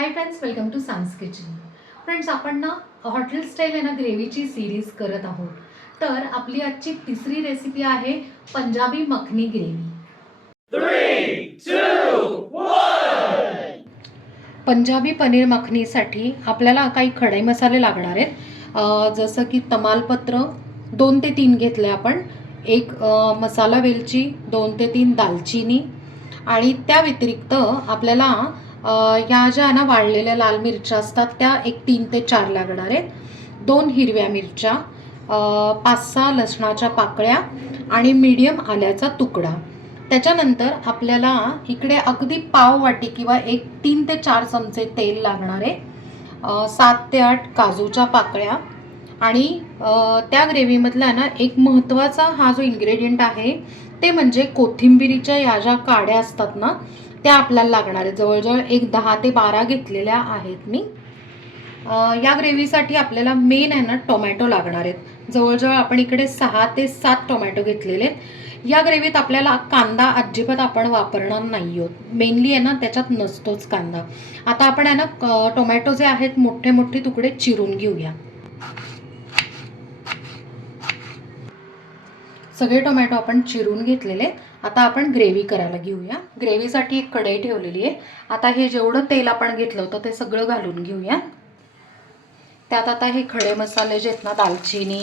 High friends, welcome to Sam's kitchen. Friends, आपण ना hotel style आहे ना ग्रेव्हीची सिरीज करत आहोत. तर आपली आजची तिसरी रेसिपी आहे पंजाबी मखनी ग्रेव्ही. 3, 2, 1. पंजाबी पनीर मखनीसाठी आपल्याला काही खडे मसाले लागणार आहेत. जसं की तमालपत्र 2 ते 3 घेतले आपण, एक मसाला वेलची, 2 ते 3 दालचिनी आणि त्या व्यतिरिक्त आपल्याला ह्या ज्या ना वाळलेल्या लाल मिरच्या असतात त्या एक 3 ते 4 लागणार आहेत, 2 हिरव्या मिरच्या, 5-6 लसणाच्या पाकळ्या आणि मीडियम आल्याचा तुकडा. त्याच्यानंतर आपल्याला इकडे अगदी पाव वाटी किंवा 3 ते 4 चमचे तेल लागणार आहे, 7 ते 8 काजूच्या पाकळ्या आणि त्या ग्रेव्हीमधला ना एक महत्त्वाचा हा जो इन्ग्रेडियंट आहे ते म्हणजे कोथिंबिरीच्या या ज्या काड्या असतात ना त्या आपल्याला लागणार आहेत. जवळजवळ एक 10 ते 12 घेतलेल्या आहेत मी. या ग्रेव्हीसाठी आपल्याला मेन आहे ना टोमॅटो लागणार आहेत. जवळजवळ आपण इकडे 6 ते 7 टोमॅटो घेतलेले आहेत. या ग्रेव्हीत आपल्याला कांदा अजिबात आपण वापरणार नाही आहोत. मेनली आहे ना त्याच्यात नसतोच कांदा. आता आपण आहे ना टोमॅटो जे आहेत मोठे मोठे तुकडे चिरून घेऊया. सगळे टोमॅटो आपण चिरून घेतलेले. आता आपण ग्रेव्ही करायला घेऊया. ग्रेव्हीसाठी एक कढई ठेवलेली आहे. आता हे जेवढं तेल आपण घेतलं होतं ते सगळं घालून घेऊया. त्यात आता हे खडे मसाले जे आहेत ना, दालचिनी,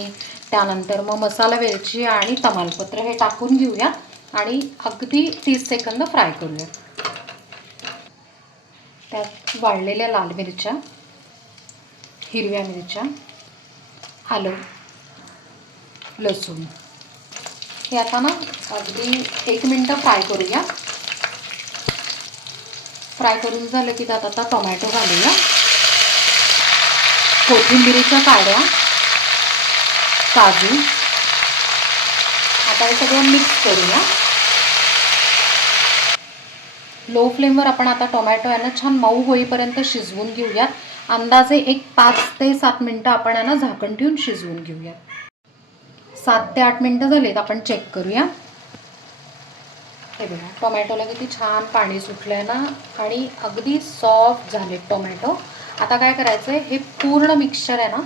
त्यानंतर मग मसाला वेलची आणि तमालपत्र हे टाकून घेऊया आणि अगदी 30 सेकंद फ्राय करूया. त्यात वाळलेल्या लाल मिरच्या, हिरव्या मिरच्या, आलं, लसूण हे आता ना अगदी 1 मिनिट फ्राय करूया. फ्राय करून झालं की त्यात आता टोमॅटो घालूया, कोथिंबिरीच्या काड्या, काजू. आता हे सगळं मिक्स करूया. लो फ्लेमवर आपण आता टोमॅटो आहे ना छान मऊ होईपर्यंत शिजवून घेऊया. अंदाजे एक 5 ते 7 मिनटं आपण आहे ना झाकण ठेवून शिजवून घेऊया. 7 ते 8 मिनटं झालेत. आपण चेक करूया. हे बघा, टोमॅटोला किती छान पाणी सुटलं आहे ना आणि अगदी सॉफ्ट झाले टोमॅटो. आता काय करायचं आहे, हे पूर्ण मिक्सचर आहे ना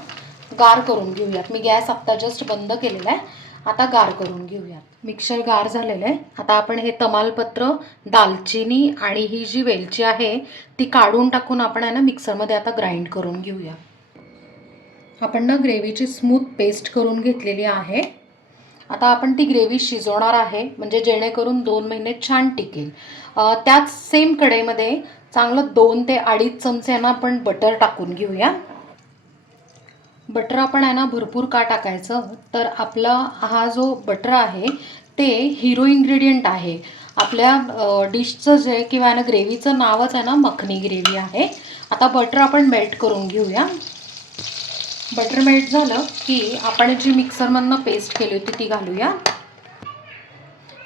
गार करून घेऊयात. मी गॅस आत्ता जस्ट बंद केलेला आहे. आता गार करून घेऊयात. मिक्सचर गार झालेलं आहे. आता आपण हे तमालपत्र, दालचिनी आणि ही जी वेलची आहे ती काढून टाकून आपण आहे ना मिक्सरमध्ये आता ग्राइंड करून घेऊया. आपण ना ग्रेव्हीची स्मूथ पेस्ट करून घेतलेली आहे. आता आपण ती ग्रेव्ही शिजवणार आहे म्हणजे जेणेकरून 2 महिने छान टिकेल. त्याच सेम कढईमध्ये चांगलं 2 ते 2.5 चमचे ना आपण बटर टाकून घेऊया. बटर आपण आहे ना भरपूर का टाकायचं, तर आपला हा जो बटर आहे ते हिरो इन्ग्रेडियंट आहे आपल्या डिशचं जे किंवा ना ग्रेव्हीचं नावच आहे ना मखनी ग्रेव्ही आहे. आता बटर आपण मेल्ट करून घेऊया. बटर मेल्ट झालं की आपण जी मिक्सरमधनं पेस्ट केली होती ती घालूया.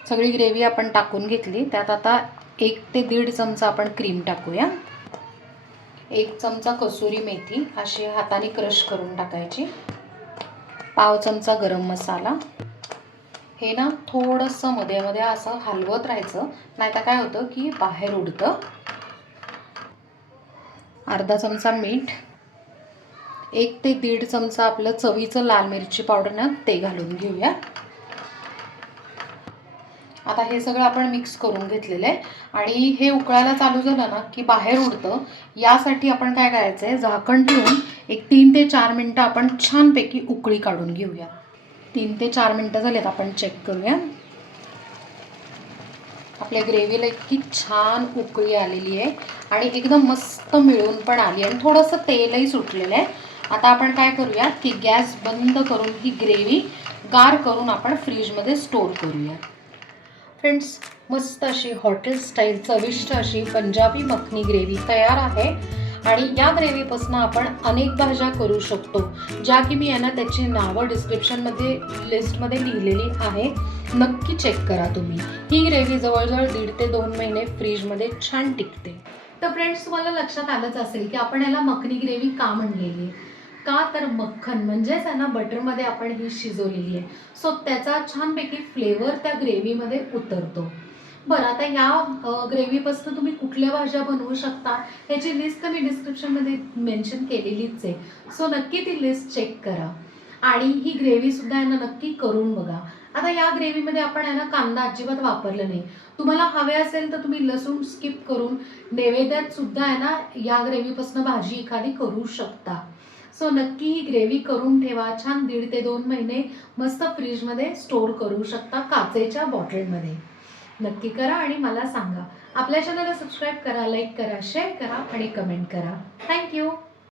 सगळी ग्रेव्ही आपण टाकून घेतली. त्यात आता 1 ते 1.5 चमचा आपण क्रीम टाकूया. 1 चमचा कसुरी मेथी अशी हाताने क्रश करून टाकायची. पाव चमचा गरम मसाला. हे ना थोडंसं मध्ये मध्ये असं हलवत राहायचं, नाहीतर काय होतं की बाहेर उडतं. अर्धा चमचा मीठ, 1 ते 1.5 चमचा आपलं चवीचं लाल मिरची पावडर ना ते घालून घेऊया. आता हे सगळं आपण मिक्स करून घेतलेलं आहे आणि हे उकळायला चालू झालं ना की बाहेर उडतं. यासाठी आपण काय करायचं आहे, झाकण ठेवून एक 3 ते 4 मिनटं आपण छानपैकी उकळी काढून घेऊया. 3 ते 4 मिनटं झालेत. आपण चेक करूया. आपल्या ग्रेव्हीला इतकी छान उकळी आलेली आहे आणि एकदम मस्त मिळून पण आली आणि थोडंसं तेलही सुटलेलं आहे. आता आपण काय करूया की गॅस बंद करून ही ग्रेव्ही गार करून आपण फ्रीजमध्ये स्टोर करूया. फ्रेंड्स, मस्त अशी हॉटेल स्टाईल चविष्ट अशी पंजाबी मखनी ग्रेव्ही तयार आहे आणि या ग्रेव्हीपासून आपण अनेक भाज्या करू शकतो, ज्या की मी यांना त्याची नावं डिस्क्रिप्शनमध्ये लिस्टमध्ये लिहिलेली आहे. नक्की चेक करा तुम्ही. ही ग्रेव्ही जवळजवळ 1.5 ते 2 महिने फ्रीजमध्ये छान टिकते. तर फ्रेंड्स, तुम्हाला लक्षात आलंच असेल की आपण याला मखनी ग्रेव्ही का म्हणलेली आहे. का तर मक्खन म्हणजेच आहे ना बटरमध्ये आपण ही शिजवलेली आहे. सो त्याचा छानपैकी फ्लेवर त्या ग्रेव्हीमध्ये उतरतो. बरं, आता या ग्रेव्हीपासून तुम्ही कुठल्या भाज्या बनवू शकता ह्याची लिस्ट तर मी डिस्क्रिप्शनमध्ये मेन्शन केलेलीच आहे. सो नक्की ती लिस्ट चेक करा आणि ही ग्रेव्हीसुद्धा आहे ना नक्की करून बघा. आता या ग्रेव्हीमध्ये आपण आहे ना कांदा अजिबात वापरला नाही. तुम्हाला हवे असेल तर तुम्ही लसूण स्किप करून नैवेद्यात सुद्धा आहे ना या ग्रेव्हीपासून भाजी एखादी करू शकता. सो नक्की ही ग्रेव्ही करून ठेवा. छान 1.5 ते 2 महिने मस्त फ्रीजमध्ये स्टोअर करू शकता काचेच्या बॉटलमध्ये. नक्की करा आणि मला सांगा. आपल्या चॅनलला सबस्क्राईब करा, लाईक करा, शेअर करा आणि कमेंट करा. थँक्यू.